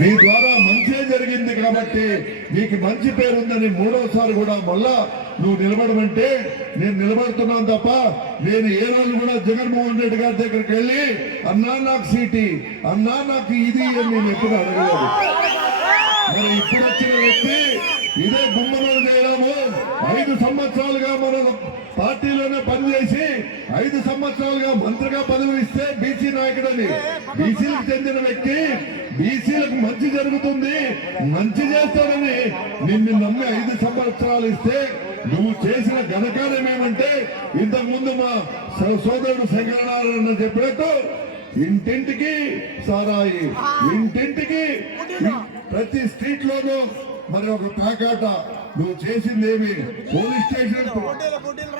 మీ ద్వారా మంచే జరిగింది కాబట్టి నీకు మంచి పేరు ఉందని మూడోసారి కూడా మళ్ళా నువ్వు నిలబడమంటే నేను నిలబడుతున్నాను తప్ప నేను ఏ రోజు కూడా జగన్మోహన్ రెడ్డి గారి దగ్గరికి వెళ్ళి అన్నా నాకు సీటి అన్నా నాకు ఇది అని నేను ఎప్పుడు అడగలేదు. మరి ఇప్పుడు వచ్చిన వ్యక్తి ఇదే గుమ్మలో చేయడము ఐదు సంవత్సరాలుగా మన పార్టీలోనే పనిచేసి ఐదు సంవత్సరాలుగా మంత్రిగా పదవి ఇస్తే బీసీ నాయకుడని బీసీలకు చెందిన వ్యక్తి బీసీలకు మంచి జరుగుతుంది మంచి చేస్తాడని నిన్ను నమ్మి ఐదు సంవత్సరాలు ఇస్తే నువ్వు చేసిన ఘనకార్యం ఏమంటే ఇంతకు ముందు మా సోదరుడు శంకరనారాయణ చెప్పినట్టు ఇంటింటికి సారాయి ఇంటింటికి ప్రతి స్ట్రీట్ లోనూ మరి ఒక ప్యాకాట నువ్వు చేసిందేమి? పోలీస్ స్టేషన్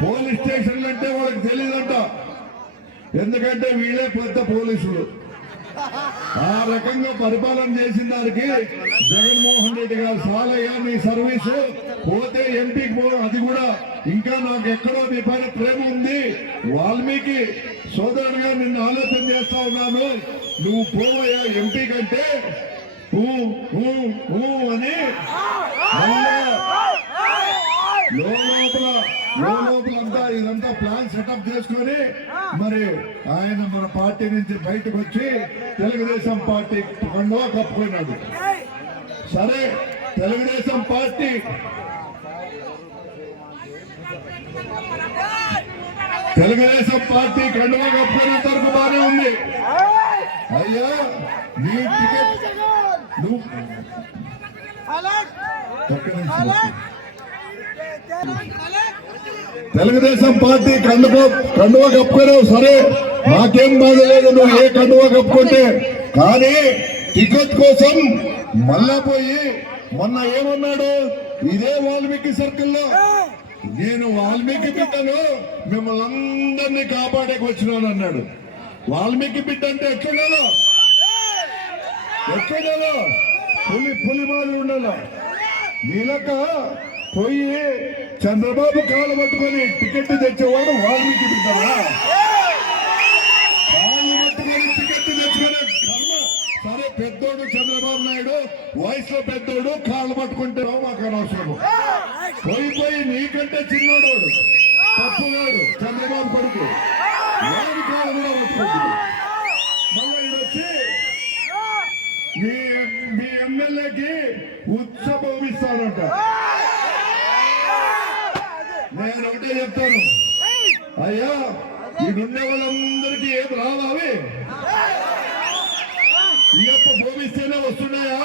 పోలీస్ స్టేషన్లు అంటే వాళ్ళకి తెలియదంట ఎందుకంటే వీళ్ళే పెద్ద పోలీసులు. ఆ రకంగా పరిపాలన చేసిన దానికి జగన్మోహన్ రెడ్డి గారు సాలయ్య నీ సర్వీస్ పోతే ఎంపీకి పో అది కూడా ఇంకా నాకు ఎక్కడో మీ పైన ప్రేమ ఉంది వాల్మీకి సోదరుడుగా నిన్ను ఆలోచన చేస్తా ఉన్నాను నువ్వు పోవయ్యా ఎంపీ కంటే ఊ, ఊ, అని లోపల ఇదంతా ప్లాన్ సెటప్ చేసుకొని మరి ఆయన మన పార్టీ నుంచి బయటకు వచ్చి తెలుగుదేశం పార్టీ కండువా కప్పుకున్నాడు. సరే తెలుగుదేశం పార్టీ. తెలుగుదేశం పార్టీ కండువా కప్పుకునే వరకు బానే ఉంది. అయ్యా నీ టికెట్ నువ్వు ఒక్క నిమిషం. తెలుగుదేశం పార్టీ కండువ కండువ కప్పుకున్నావు సరే నాకేం బాధ లేదు నువ్వు ఏ కండువ కప్పుకుంటే. కానీ టికెట్ కోసం మళ్ళా పోయి మొన్న ఏమన్నాడు? ఇదే వాల్మీకి సర్కిల్లో. నేను వాల్మీకి బిడ్డను మిమ్మల్ని అందరినీ కాపాడేకి వచ్చినాను అన్నాడు. వాల్మీకి బిడ్డ అంటే ఎట్లుండాలో? ఎట్లుండాలో? పులి పులి మాదిరి ఉండాల నీలక పోయి చంద్రబాబు కాలు పట్టుకొని టికెట్ తెచ్చేవాడు వాల్మీకి బిడ్డరా కాళ్ళు పట్టుకొని టికెట్ తెచ్చుకునే కర్మ. సరే పెద్దోడు చంద్రబాబు నాయుడు వయసులో పెద్దోడు కాళ్ళు పట్టుకుంటే మాకు అనవసరం పోయి పోయి నీకంటే చిన్నోడు వాడు. తప్పుగాడు చంద్రబాబు కొడుకు. వాడి కాళ్ళు కూడా పట్టుకుంటుంది మళ్ళీ మీ మీ ఎమ్మెల్యేకి ఉత్సవం ఇస్తాడంట. నేను ఒకటే చెప్తాను. అయ్యా ఈడుండే వాళ్ళందరికీ ఏం రావాలి ఇయ్యప్ప భూమిస్తేనే వస్తున్నాయా?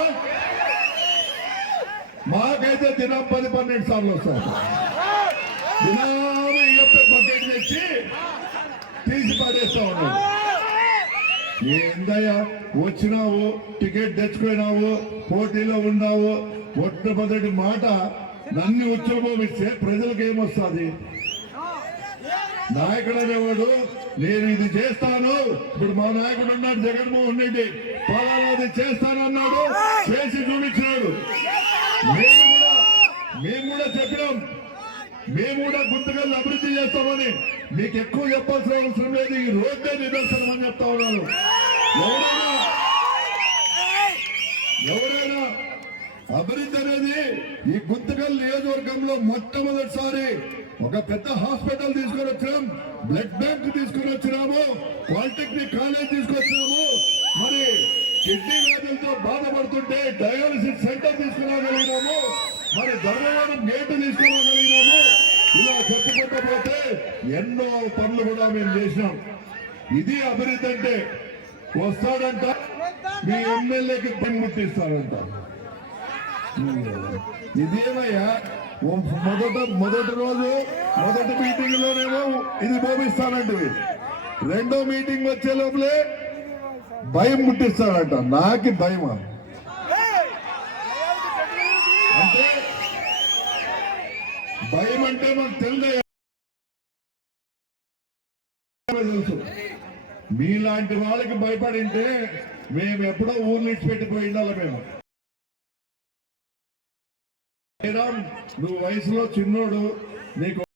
మాకైతే దినం పది పన్నెండు సార్లు వస్తాయి. దినాము ఇయ్యప్ప బకెట్ తెచ్చి తీసి పడేస్తా ఉన్నాడు ఏందయ్యా వచ్చినావు టికెట్ తెచ్చుకున్నావు పోటీలో ఉన్నావు మొట్టమొదటి మాట నన్ను ఉత్సవమిస్తే ప్రజలకు ఏమొస్తుంది? నాయకుడు అనేవాడు నేను ఇది చేస్తాను. ఇప్పుడు మా నాయకుడు ఉన్నాడు జగన్మోహన్ రెడ్డి. పలానాది చేస్తానన్నాడు చేసి చూపించాడు మేము కూడా మేము కూడా చెప్పినాం. మేము కూడా గుంతకల్ని అభివృద్ధి చేస్తామని. మీకు ఎక్కువ చెప్పాల్సిన అవసరం లేదు. ఈ రోడ్డే నిదర్శనం అని చెప్తా ఉన్నాను. ఎవరైనా ఎవరైనా అభివృద్ధి అనేది ఈ గుంతకల్ నియోజకవర్గంలో మొట్టమొదటిసారి ఒక పెద్ద హాస్పిటల్ తీసుకొని వచ్చినాం. బ్లడ్ బ్యాంక్ తీసుకొని వచ్చినాము. పాలిటెక్నిక్ కాలేజ్ తీసుకొచ్చినాము మరి కిడ్నీ వ్యాధులతో బాధపడుతుంటే డయాలసిస్ సెంటర్ తీసుకురాగలిగినాము. మరి ధర్మవరం గేటు తీసుకురాగలిగినాము. ఇలా చెప్పుకుంటూ పోతే ఎన్నో పనులు కూడా మేము చేసినాం. ఇది అభివృద్ధి అంటే వస్తాడంట. మీ ఎమ్మెల్యేకి పని ముట్టిస్తాడంట. ఇదేమయ్యా? మొదట మొదటి రోజు మొదటి మీటింగ్ లోనేమో ఇది భూమిస్తానంటే రెండో మీటింగ్ వచ్చే లోపలే భయం ముట్టిస్తాడంట నాకి భయమా? అంటే భయం అంటే మాకు తెలియదు తెలుసు. మీలాంటి వాళ్ళకి భయపడింటే మేము ఎప్పుడో ఊర్లు పోయి ఉండాలి మేము. శ్రీరామ్ నువ్వు వయసులో చిన్నోడు నీకు